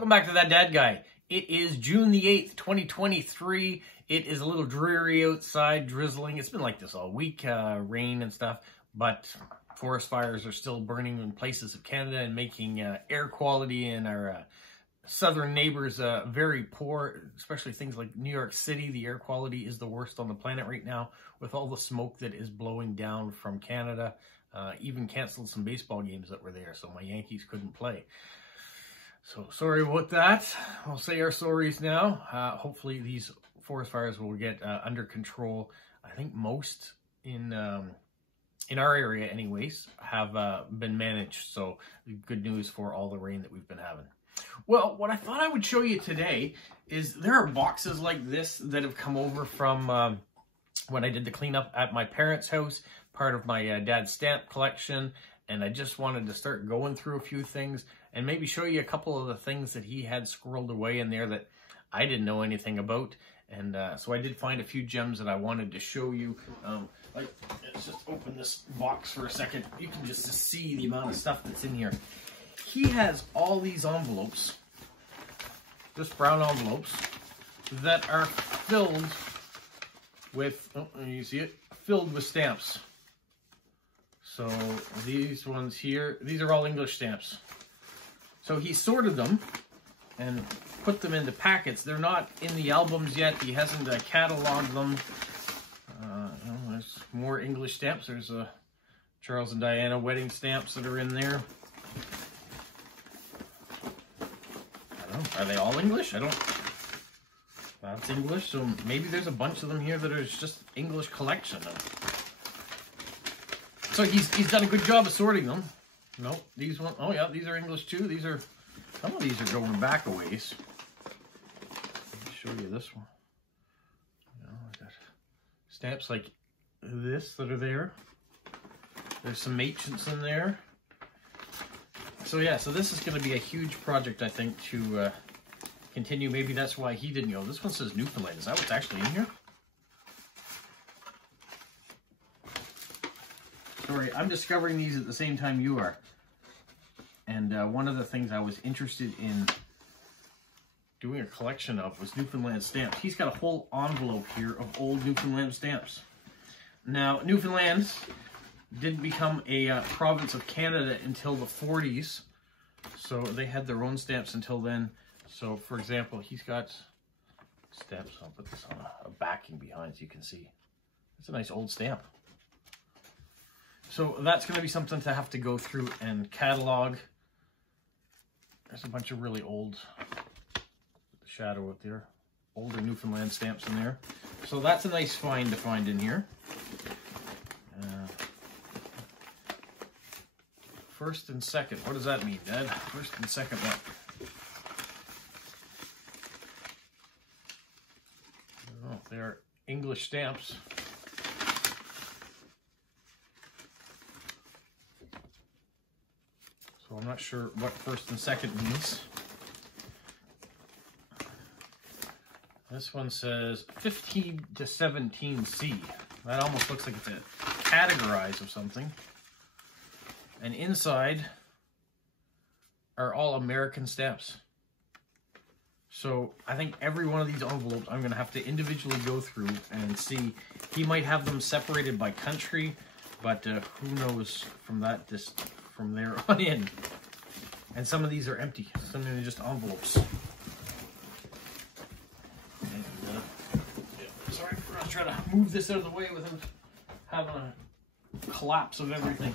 Welcome back to That Dad Guy. It is June the 8th, 2023. It is a little dreary outside, drizzling. It's been like this all week, rain and stuff, but forest fires are still burning in places of Canada and making air quality in our southern neighbors very poor, especially things like New York City. The air quality is the worst on the planet right now with all the smoke that is blowing down from Canada. Even canceled some baseball games that were there, so my Yankees couldn't play. So sorry about that. I'll say our sorries now. Hopefully these forest fires will get under control. I think most in our area anyways have been managed. So good news for all the rain that we've been having. Well, what I thought I would show you today is there are boxes like this that have come over from when I did the cleanup at my parents' house, part of my dad's stamp collection. And I just wanted to start going through a few things and maybe show you a couple of the things that he had squirreled away in there that I didn't know anything about. And so I did find a few gems that I wanted to show you. Let's just open this box for a second. You can just see the amount of stuff that's in here. He has all these envelopes, just brown envelopes, that are filled with, oh, you see it, filled with stamps. So these ones here, these are all English stamps. So he sorted them and put them into packets. They're not in the albums yet. He hasn't cataloged them. There's more English stamps. There's Charles and Diana wedding stamps that are in there. I don't know. Are they all English? I don't. That's English. So maybe there's a bunch of them here that are just English collection. So he's done a good job of sorting them. No, these ones, oh yeah, these are English too. These are, some of these are going back a ways. Let me show you this one. I got stamps like this that are there. There's some ancients in there. So yeah, so this is going to be a huge project, I think, to continue. Maybe that's why he didn't go. This one says Newfoundland. Is that what's actually in here? Sorry, I'm discovering these at the same time you are. And one of the things I was interested in doing a collection of was Newfoundland stamps. He's got a whole envelope here of old Newfoundland stamps. Now, Newfoundland didn't become a province of Canada until the 40s. So they had their own stamps until then. So, for example, he's got stamps. I'll put this on a backing behind so you can see. It's a nice old stamp. So that's going to be something to have to go through and catalog. There's a bunch of really old, shadow up there, older Newfoundland stamps in there. So that's a nice find to find in here. First and second, what does that mean, Dad? First and second what? Oh, they are English stamps. So I'm not sure what first and second means. This one says 15 to 17C. That almost looks like it's a categorize of something. And inside are all American stamps. So I think every one of these envelopes I'm going to have to individually go through and see. He might have them separated by country, but who knows from that from there on in. And some of these are empty. Some of them are just envelopes. And, sorry, I'll try to move this out of the way without having a collapse of everything.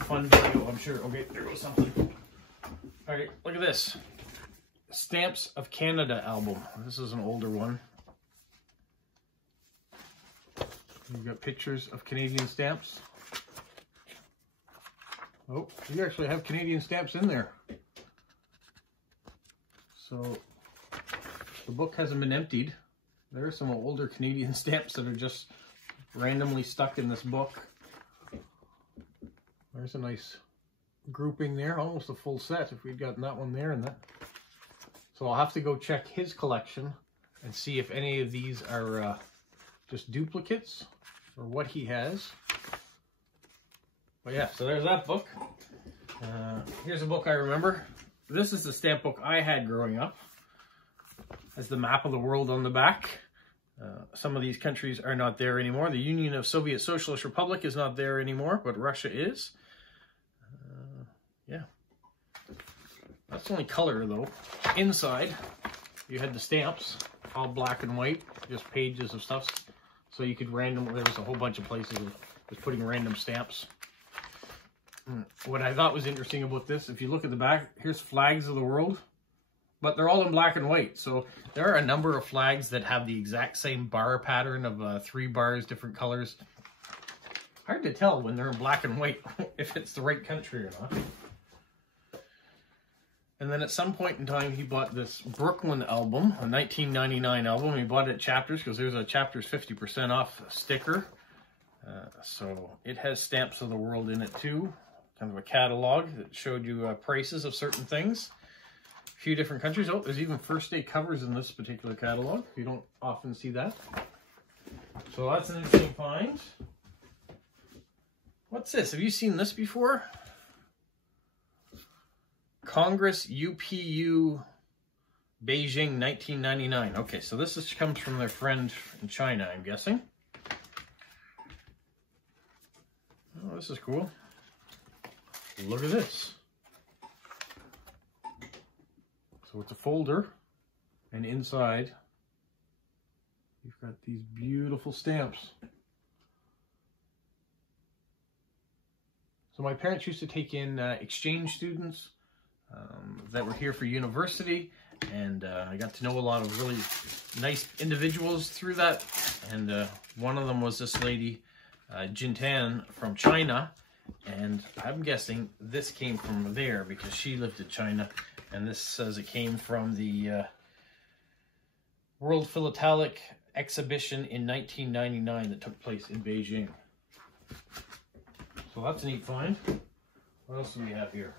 Fun video, I'm sure. Okay, there goes something. All right, look at this. Stamps of Canada album. This is an older one. You've got pictures of Canadian stamps. Oh, you actually have Canadian stamps in there. So the book hasn't been emptied. There are some older Canadian stamps that are just randomly stuck in this book. There's a nice grouping there, almost a full set if we'd gotten that one there and that. So I'll have to go check his collection and see if any of these are just duplicates or what he has. But yeah, so there's that book. Here's a book I remember. this is the stamp book I had growing up. Has the map of the world on the back. Some of these countries are not there anymore. The Union of Soviet Socialist Republic is not there anymore, but Russia is. Yeah. That's the only color, though. Inside, you had the stamps, all black and white, just pages of stuff. So you could there was a whole bunch of places of just putting random stamps. What I thought was interesting about this, if you look at the back, here's flags of the world, but they're all in black and white. So there are a number of flags that have the exact same bar pattern of 3 bars, different colors. Hard to tell when they're in black and white if it's the right country or not. And then at some point in time, he bought this Brooklyn album, a 1999 album. He bought it at Chapters because there's a Chapters 50% off sticker. So it has stamps of the world in it too. Kind of a catalog that showed you prices of certain things. A few different countries. Oh, there's even first day covers in this particular catalog. You don't often see that. So that's an interesting find. What's this? Have you seen this before? Congress UPU Beijing 1999. Okay, so this comes from their friend in China, I'm guessing. Oh, this is cool. Look at this. So it's a folder, and inside you've got these beautiful stamps. So my parents used to take in exchange students that were here for university, and I got to know a lot of really nice individuals through that, and one of them was this lady, Jintan from China, and I'm guessing this came from there because she lived in China, and this says it came from the World Philatelic Exhibition in 1999 that took place in Beijing. So that's a neat find. What else do we have here?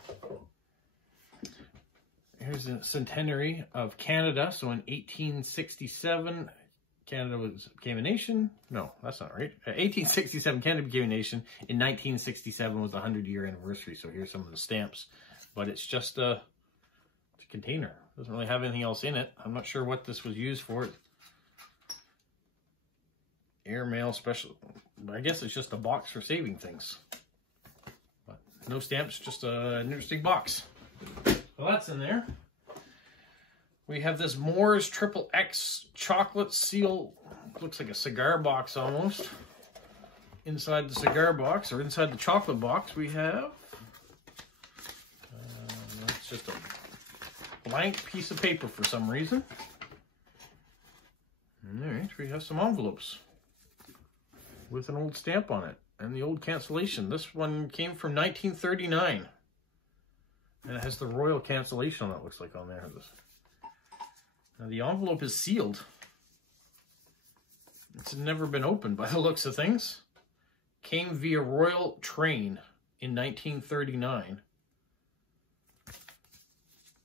Here's the centenary of Canada. So in 1867, Canada became a nation. No, that's not right. 1867, Canada became a nation. In 1967 was the 100-year anniversary. So here's some of the stamps. But it's just it's a container. It doesn't really have anything else in it. I'm not sure what this was used for. Airmail special. I guess it's just a box for saving things. But no stamps, just an interesting box. Well, that's in there. We have this Moore's XXX chocolate seal. Looks like a cigar box almost. Inside the cigar box, or inside the chocolate box, we have... it's just a blank piece of paper for some reason. Alright, we have some envelopes with an old stamp on it and the old cancellation. This one came from 1939. And it has the royal cancellation on it, looks like, on there. Now, the envelope is sealed. It's never been opened by the looks of things. Came via royal train in 1939.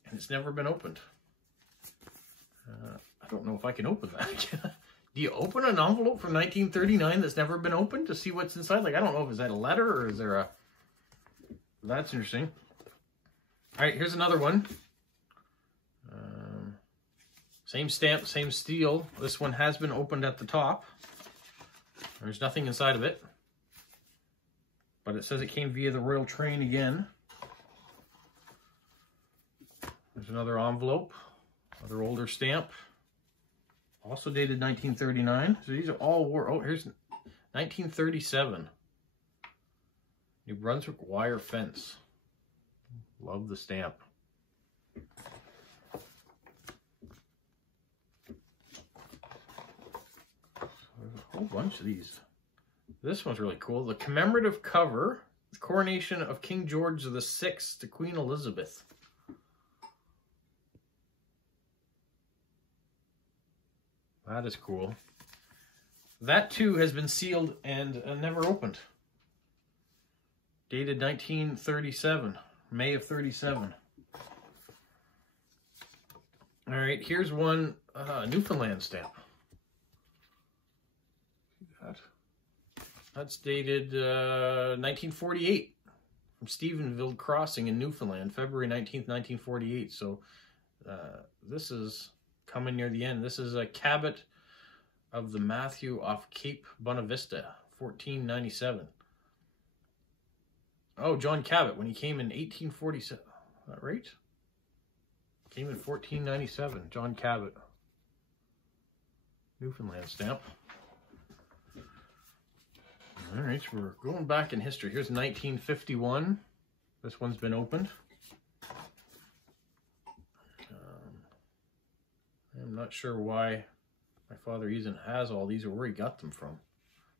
And it's never been opened. I don't know if I can open that. Do you open an envelope from 1939 that's never been opened to see what's inside? Like, I don't know if is that a letter or is there a... That's interesting. All right, here's another one. Same stamp, same steel. This one has been opened at the top. There's nothing inside of it. But it says it came via the royal train again. There's another envelope, another older stamp. Also dated 1939. So these are all war. Oh, here's 1937. New Brunswick wire fence. Love the stamp. There's a whole bunch of these. This one's really cool. The commemorative cover, the coronation of King George VI to Queen Elizabeth. That is cool. That too has been sealed and never opened. Dated 1937. May of 37. All right, here's one Newfoundland stamp. That's dated 1948. from Stephenville Crossing in Newfoundland, February 19th, 1948. So this is coming near the end. This is a Cabot of the Matthew off Cape Bonavista, 1497. Oh, John Cabot, when he came in 1847. Is that right? Came in 1497, John Cabot. Newfoundland stamp. All right, so we're going back in history. Here's 1951. This one's been opened. I'm not sure why my father even has all these or where he got them from.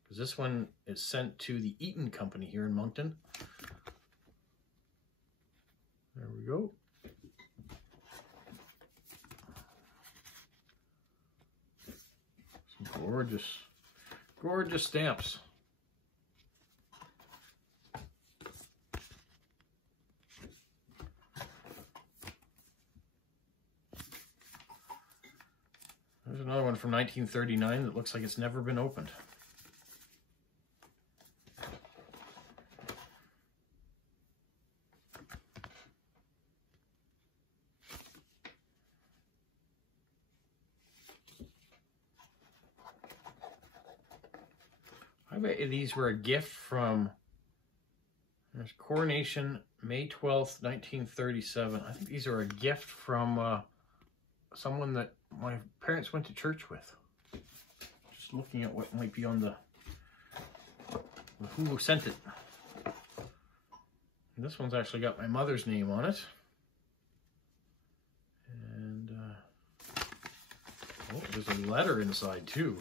Because this one is sent to the Eaton Company here in Moncton. There we go. Some gorgeous, gorgeous stamps. There's another one from 1939 that looks like it's never been opened. I bet these were a gift from, there's Coronation, May 12th, 1937. I think these are a gift from someone that my parents went to church with. Just looking at what might be on the who sent it. And this one's actually got my mother's name on it. And oh, there's a letter inside too.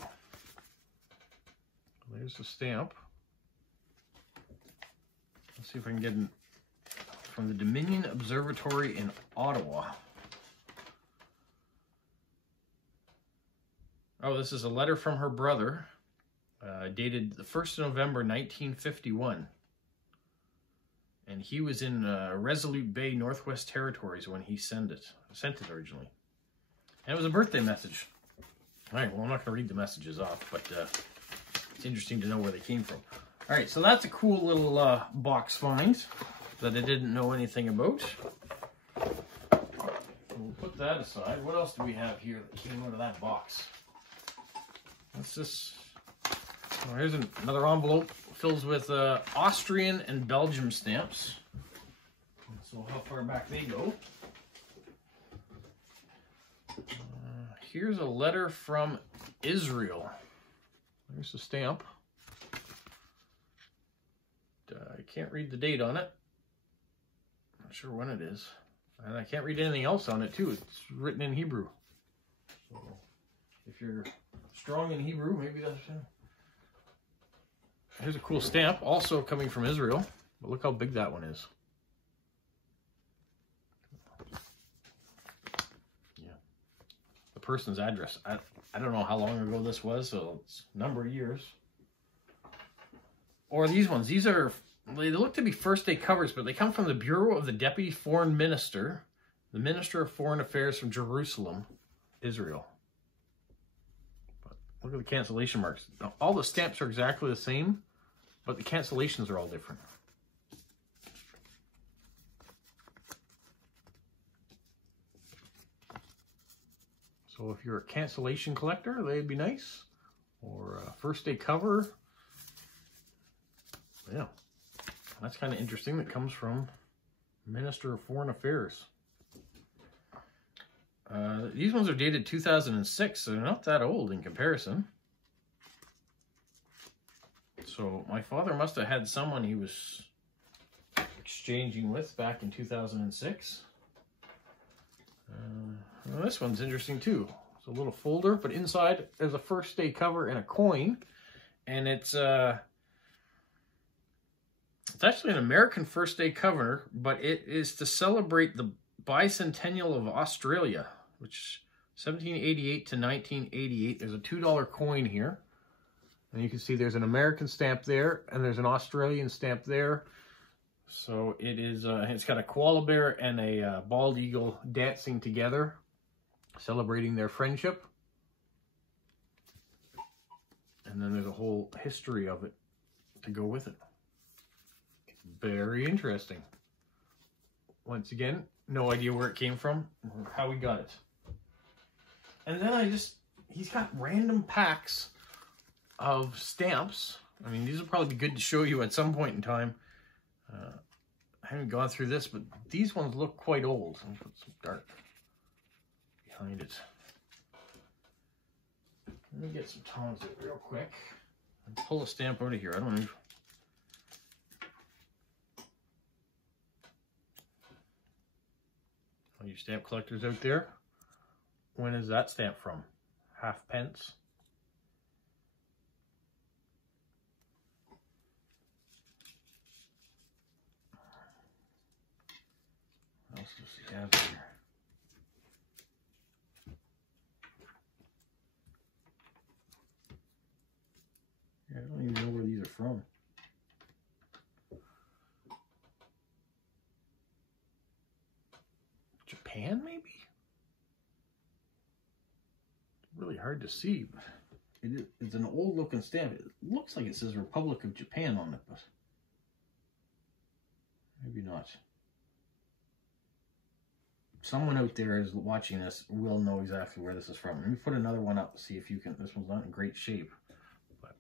There's the stamp. Let's see if I can get it from the Dominion Observatory in Ottawa. Oh, this is a letter from her brother, dated the 1st of November, 1951. And he was in Resolute Bay, Northwest Territories when he sent it originally. And it was a birthday message. All right, well, I'm not going to read the messages off, but it's interesting to know where they came from. All right, so that's a cool little box find that I didn't know anything about. We'll put that aside. What else do we have here that came out of that box? Let's just, oh, here's another envelope filled with Austrian and Belgium stamps. So how far back they go. Here's a letter from Israel. There's the stamp. I can't read the date on it. Not sure when it is. And I can't read anything else on it too. It's written in Hebrew. So if you're strong in Hebrew, maybe that's... Here's a cool stamp, also coming from Israel. But look how big that one is. Yeah. The person's address. I don't know how long ago this was, so it's a number of years. Or these ones. These are, they look to be first day covers, but they come from the Bureau of the Deputy Foreign Minister, the Minister of Foreign Affairs from Jerusalem, Israel. But look at the cancellation marks. Now, all the stamps are exactly the same, but the cancellations are all different. So if you're a cancellation collector, they'd be nice. Or a first day cover. Yeah, that's kind of interesting. That comes from Minister of Foreign Affairs. These ones are dated 2006, so they're not that old in comparison. So my father must have had someone he was exchanging with back in 2006. Well, this one's interesting too. It's a little folder, but inside there's a first day cover and a coin, and it's actually an American first day cover, but it is to celebrate the bicentennial of Australia, which 1788 to 1988. There's a $2 coin here, and you can see there's an American stamp there, and there's an Australian stamp there. So it is. It's got a koala bear and a bald eagle dancing together, celebrating their friendship. And then there's a whole history of it to go with it. Very interesting. Once again, no idea where it came from or how we got it. And then he's got random packs of stamps. I mean, these will probably be good to show you at some point in time. I haven't gone through this, but these ones look quite old. I'll put some dark behind it. Let me get some tongs out real quick and pull a stamp out of here. I don't know. All you stamp collectors out there, when is that stamp from? Halfpence. What else does he have here? Yeah, I don't even know where these are from. Japan, maybe? Really hard to see, but it's an old looking stamp. It looks like it says Republic of Japan on it, but maybe not. Someone out there is watching this will know exactly where this is from. Let me put another one up to see if you can. This one's not in great shape, but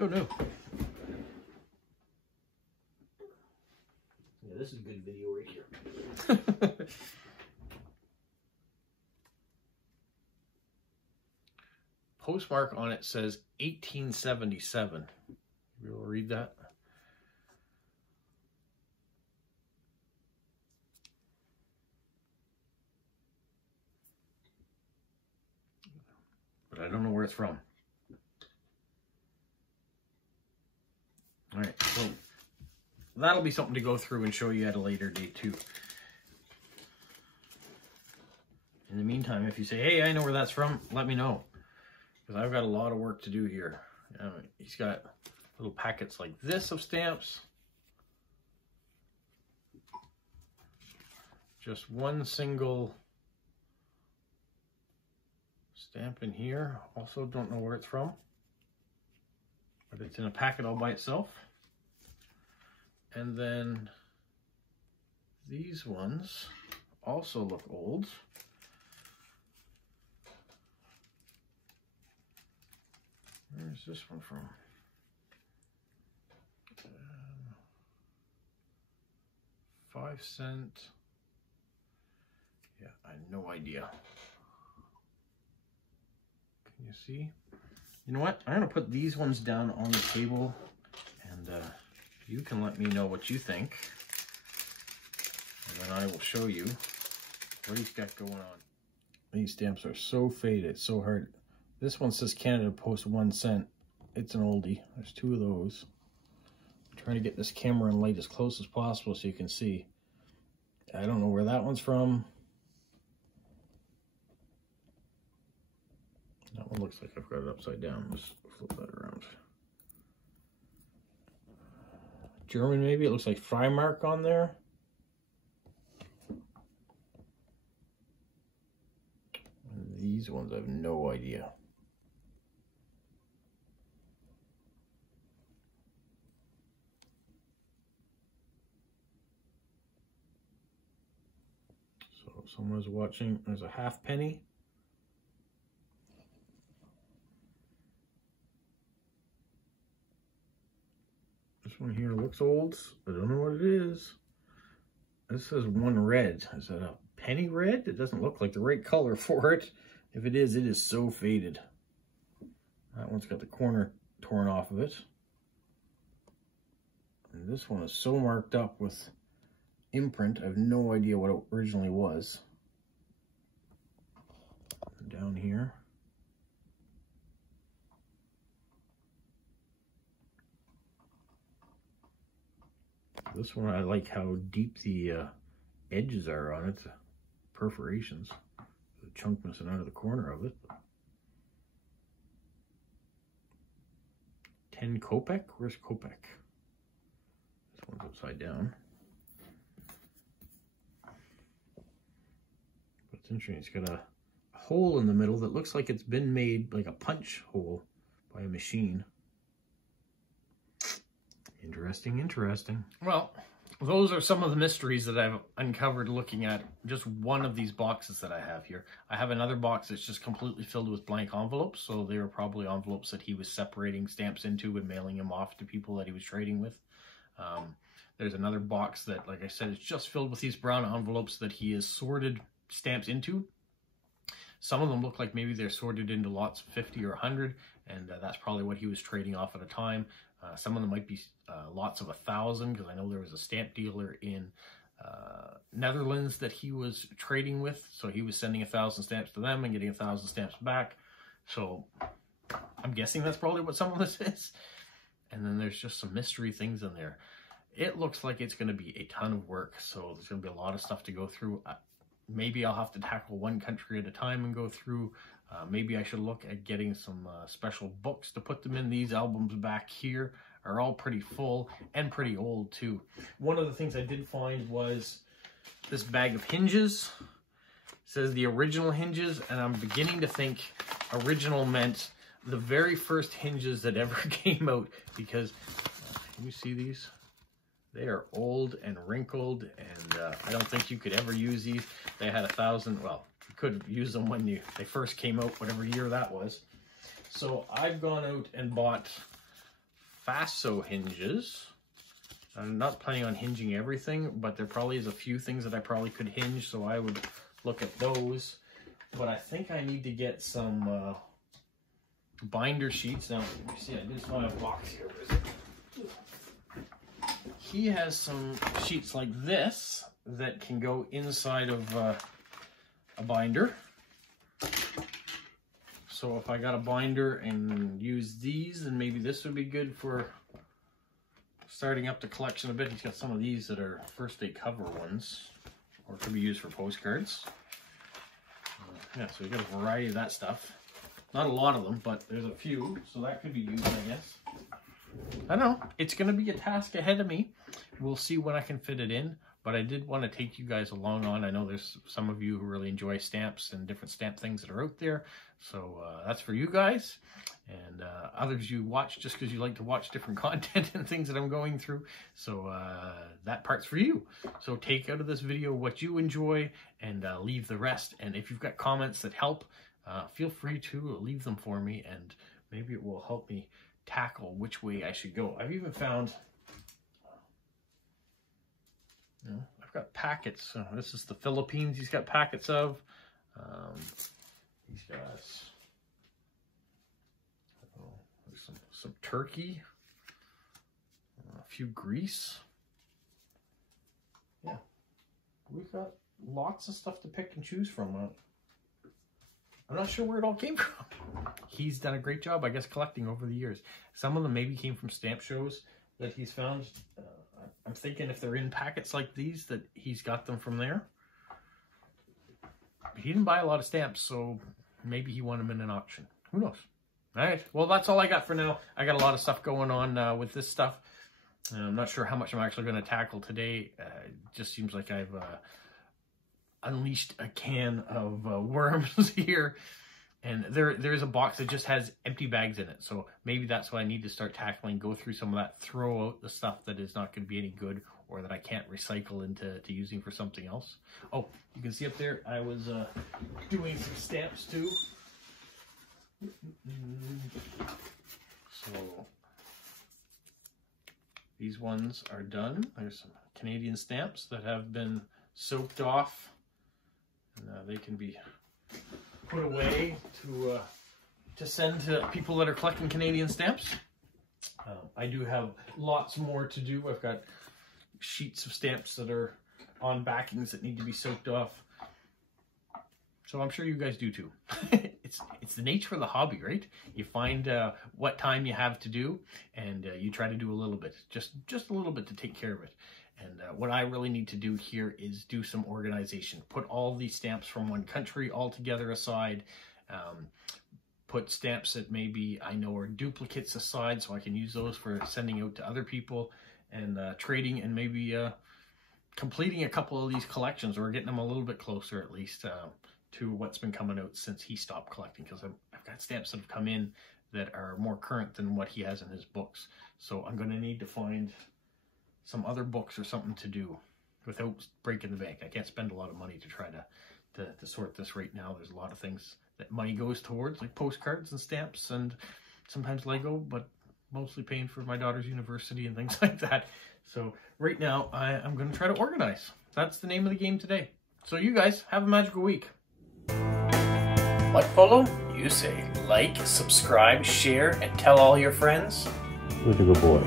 oh no. Yeah, this is a good video right here. Postmark on it says 1877. You will read that? But I don't know where it's from. All right, so that'll be something to go through and show you at a later date too. In the meantime, if you say, hey, I know where that's from, let me know. Because I've got a lot of work to do here. He's got little packets like this of stamps. Just one single stamp in here. Also don't know where it's from, but it's in a packet all by itself. And then these ones also look old. Where's this one from? 5 cent. Yeah, I have no idea. Can you see? You know what? I'm going to put these ones down on the table, and you can let me know what you think. And then I will show you what he's got going on. These stamps are so faded, it's so hard. This one says Canada Post 1 cent. It's an oldie. There's 2 of those. I'm trying to get this camera and light as close as possible so you can see. I don't know where that one's from. That one looks like I've got it upside down. Let's flip that around. German maybe. It looks like Freimark on there. And these ones I have no idea. So someone's watching. There's a halfpenny. This one here looks old. I don't know what it is. This says 1 red. Is that a penny red? It doesn't look like the right color for it. If it is so faded. That one's got the corner torn off of it. And this one is so marked up with imprint, I have no idea what it originally was. Down here. This one, I like how deep the edges are on it, perforations. The chunk missing out of the corner of it. 10 Kopeck? Where's Kopeck? This one's upside down. But it's interesting, it's got a hole in the middle that looks like it's been made like a punch hole by a machine. Interesting, interesting. Well, those are some of the mysteries that I've uncovered looking at just one of these boxes that I have here. I have another box that's just completely filled with blank envelopes, so they were probably envelopes that he was separating stamps into and mailing them off to people that he was trading with. There's another box that, like I said, is just filled with these brown envelopes that he has sorted stamps into. Some of them look like maybe they're sorted into lots of 50 or 100, and that's probably what he was trading off at a time. Some of them might be lots of 1,000, because I know there was a stamp dealer in Netherlands that he was trading with. So he was sending 1,000 stamps to them and getting 1,000 stamps back. So I'm guessing that's probably what some of this is. And then there's just some mystery things in there. It looks like it's going to be a ton of work. So there's going to be a lot of stuff to go through. Maybe I'll have to tackle one country at a time and go through. Maybe I should look at getting some special books to put them in. These albums back here are all pretty full and pretty old too. One of the things I did find was this bag of hinges. It says the original hinges, and I'm beginning to think original meant the very first hinges that ever came out, because can you see these? They are old and wrinkled, and I don't think you could ever use these. They had 1,000, well, you could use them when they first came out, whatever year that was. So I've gone out and bought Faso hinges. I'm not planning on hinging everything, but there probably is a few things that I probably could hinge, so I would look at those. But I think I need to get some binder sheets. Now, let me see, I did find a box here. Where is it? He has some sheets like this that can go inside of a binder. So if I got a binder and use these, then maybe this would be good for starting up the collection a bit. He's got some of these that are first day cover ones, or could be used for postcards. Yeah, so you got a variety of that stuff. Not a lot of them, but there's a few, so that could be used, I guess. I don't know. It's going to be a task ahead of me. We'll see when I can fit it in, but I did want to take you guys along on. I know there's some of you who really enjoy stamps and different stamp things that are out there, so that's for you guys. And others you watch just because you like to watch different content and things that I'm going through, so that part's for you. So take out of this video what you enjoy and leave the rest. And if you've got comments that help, feel free to leave them for me, and maybe it will help me tackle which way I should go. I've even found, I've got packets. This is the Philippines he's got packets of. He's got some Turkey, a few Greece. Yeah, we've got lots of stuff to pick and choose from. I'm not sure where it all came from. He's done a great job, I guess, collecting over the years. Some of them maybe came from stamp shows that he's found. I'm thinking if they're in packets like these, that he's got them from there. But he didn't buy a lot of stamps, so maybe he won them in an auction. Who knows? All right, well, that's all I got for now. I got a lot of stuff going on with this stuff. I'm not sure how much I'm actually going to tackle today. It just seems like I've unleashed a can of worms here, and there is a box that just has empty bags in it, so maybe that's what I need to start tackling. Go through some of that, throw out the stuff that is not going to be any good or that I can't recycle into using for something else. Oh, you can see up there I was doing some stamps too. So these ones are done. There's some Canadian stamps that have been soaked off. And they can be put away to send to people that are collecting Canadian stamps. I do have lots more to do. I've got sheets of stamps that are on backings that need to be soaked off. So I'm sure you guys do too. It's the nature of the hobby, right? You find what time you have to do, and you try to do a little bit, just a little bit to take care of it. And what I really need to do here is do some organization. Put all these stamps from one country all together aside. Put stamps that maybe I know are duplicates aside, so I can use those for sending out to other people and trading, and maybe completing a couple of these collections, or getting them a little bit closer at least to what's been coming out since he stopped collecting. Because I've got stamps that have come in that are more current than what he has in his books. So I'm going to need to find some other books or something to do without breaking the bank. I can't spend a lot of money to try to sort this right now. There's a lot of things that money goes towards, like postcards and stamps and sometimes Lego, but mostly paying for my daughter's university and things like that. So right now I'm going to try to organize. That's the name of the game today. So you guys have a magical week. What, Polo? You say like, subscribe, share, and tell all your friends. Who's a good boy?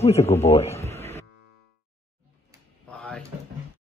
Who's a good boy?